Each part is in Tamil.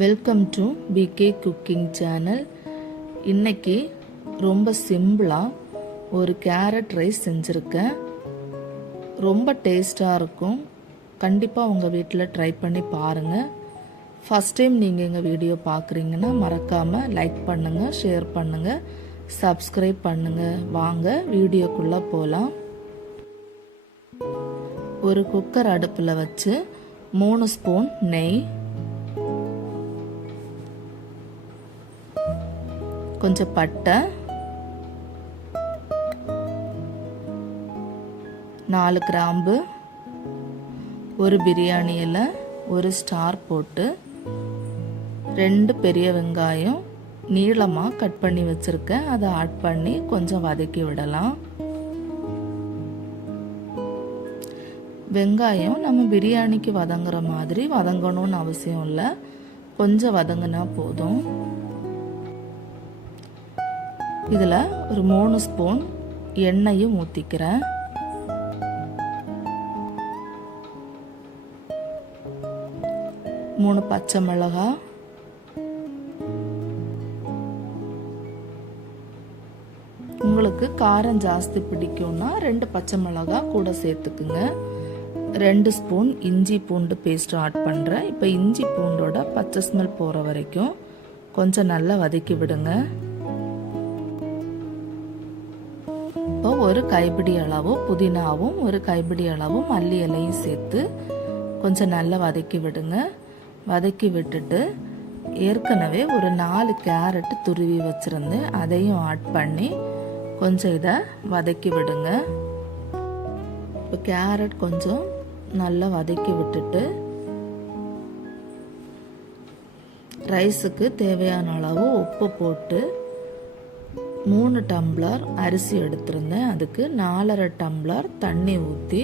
Welcome to PK cooking channel. இன்னைக்கு ரொம்ப சிம்பிளாக ஒரு கேரட் ரைஸ் செஞ்சுருக்கேன். ரொம்ப டேஸ்டாக இருக்கும். கண்டிப்பாக உங்கள் வீட்டில் ட்ரை பண்ணி பாருங்கள். ஃபஸ்ட் டைம் நீங்கள் எங்கள் வீடியோ பார்க்குறீங்கன்னா மறக்காமல் லைக் பண்ணுங்கள், ஷேர் பண்ணுங்கள், சப்ஸ்கிரைப் பண்ணுங்கள். வாங்க வீடியோக்குள்ளே போகலாம். ஒரு குக்கர் அடுப்பில் வச்சு 3 ஸ்பூன் நெய், கொஞ்சம் பட்டை, 4 கிராம்பு, ஒரு பிரியாணி இலை, ஒரு ஸ்டார் போட்டு 2 பெரிய வெங்காயம் நீளமாக கட் பண்ணி வச்சுருக்கேன். அதை ஆட் பண்ணி கொஞ்சம் வதக்கி விடலாம். வெங்காயம் நம்ம பிரியாணிக்கு வதங்குற மாதிரி வதங்கணும்னு அவசியம் இல்லை, கொஞ்சம் வதங்கினா போதும். இதில் ஒரு 3 ஸ்பூன் எண்ணெயும் ஊற்றிக்கிறேன். மூணு பச்சை மிளகாய், உங்களுக்கு காரம் ஜாஸ்தி பிடிக்கும்னா 2 பச்சை மிளகாய் கூட சேர்த்துக்குங்க. 2 ஸ்பூன் இஞ்சி பூண்டு பேஸ்ட் ஆட் பண்ணுறேன். இப்போ இஞ்சி பூண்டோட பச்சை ஸ்மெல் போகிற வரைக்கும் கொஞ்சம் நல்லா வதக்கி விடுங்க. இப்போ ஒரு கைப்பிடி அளவு புதினாவும் ஒரு கைப்பிடி அளவு மல்லி இலையும் சேர்த்து கொஞ்சம் நல்லா வதக்கி விடுங்க. வதக்கி விட்டுட்டு ஏற்கனவே ஒரு 4 கேரட் துருவி வச்சுருந்தேன், அதையும் ஆட் பண்ணி கொஞ்சம் இதை வதக்கி விடுங்க. இப்போ கேரட் கொஞ்சம் நல்லா வதக்கி விட்டுட்டு ரைஸுக்கு தேவையான அளவு உப்பு போட்டு 3 டம்ளர் அரிசி எடுத்திருந்தேன். அதுக்கு 4.5 டம்ளர் தண்ணி ஊற்றி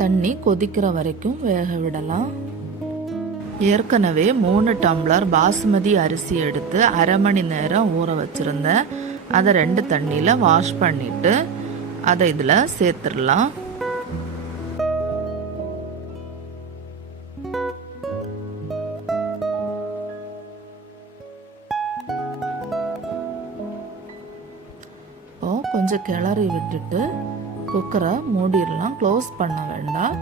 தண்ணி கொதிக்கிற வரைக்கும் வேக விடலாம். ஏற்கனவே 3 டம்ளர் பாசுமதி அரிசி எடுத்து அரை மணி நேரம் ஊற வச்சுருந்தேன். அதை 2 தண்ணியில் வாஷ் பண்ணிவிட்டு அதை இதில் சேர்த்துடலாம். கொஞ்சம் கிளறி விட்டுட்டு குக்கரை மூடிடலாம், க்ளோஸ் பண்ண வேண்டாம்.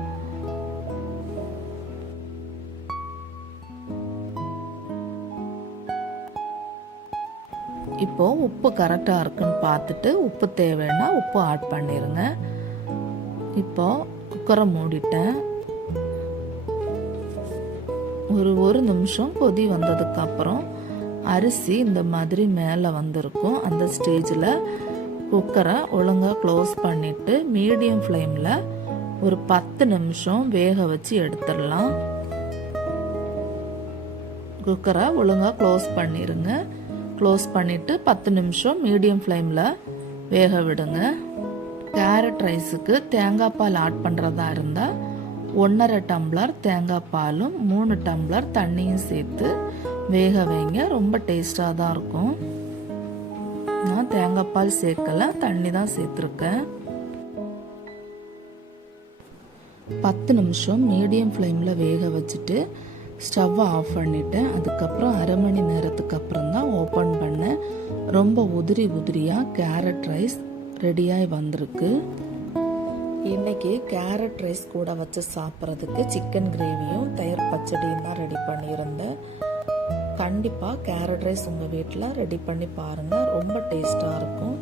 இப்போ உப்பு கரெக்டாக இருக்குன்னு பார்த்துட்டு உப்பு தேவைன்னா உப்பு ஆட் பண்ணிடுங்க. இப்போ குக்கரை மூடிட்டேன். ஒரு நிமிஷம் கொதி வந்ததுக்கு அப்புறம் அரிசி இந்த மாதிரி மேலே வந்திருக்கும். அந்த ஸ்டேஜில் குக்கரை ஒழுங்காக க்ளோஸ் பண்ணிவிட்டு மீடியம் ஃப்ளேமில் ஒரு 10 நிமிஷம் வேக வச்சு எடுத்துடலாம். குக்கரை ஒழுங்காக க்ளோஸ் பண்ணிடுங்க. க்ளோஸ் பண்ணிவிட்டு 10 நிமிஷம் மீடியம் ஃப்ளேமில் வேக விடுங்க. கேரட் ரைஸுக்கு தேங்காய் பால் ஆட் பண்ணுறதா இருந்தால் 1.5 டம்ளர் தேங்காய் பாலும் 3 டம்ளர் தண்ணியும் சேர்த்து வேக வைங்க. ரொம்ப டேஸ்டாக தான் இருக்கும். நான் தேங்காய் பால் சேர்க்கல, தண்ணி தான் சேர்த்துருக்கேன். 10 நிமிஷம் மீடியம் ஃப்ளேமில் வேக வச்சுட்டு ஸ்டவ்வை ஆஃப் பண்ணிட்டேன். அதுக்கப்புறம் அரை மணி நேரத்துக்கு அப்புறம் தான் ஓப்பன் பண்ணேன். ரொம்ப உதிரியாக கேரட் ரைஸ் ரெடியாகி வந்திருக்கு. இன்னைக்கு கேரட் ரைஸ் கூட வச்சு சாப்பிட்றதுக்கு சிக்கன் கிரேவியும் தயிர் பச்சடியும் தான் ரெடி பண்ணியிருந்தேன். கண்டிப்பாக கேரட் ரைஸ் உங்கள் வீட்டில் ரெடி பண்ணி பாருங்கள், ரொம்ப டேஸ்ட்டாக இருக்கும்.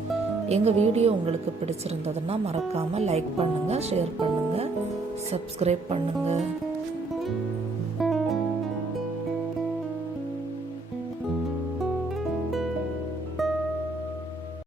எங்கள் வீடியோ உங்களுக்கு பிடிச்சிருந்ததுன்னா மறக்காமல் லைக் பண்ணுங்கள், ஷேர் பண்ணுங்கள், சப்ஸ்கிரைப் பண்ணுங்கள்.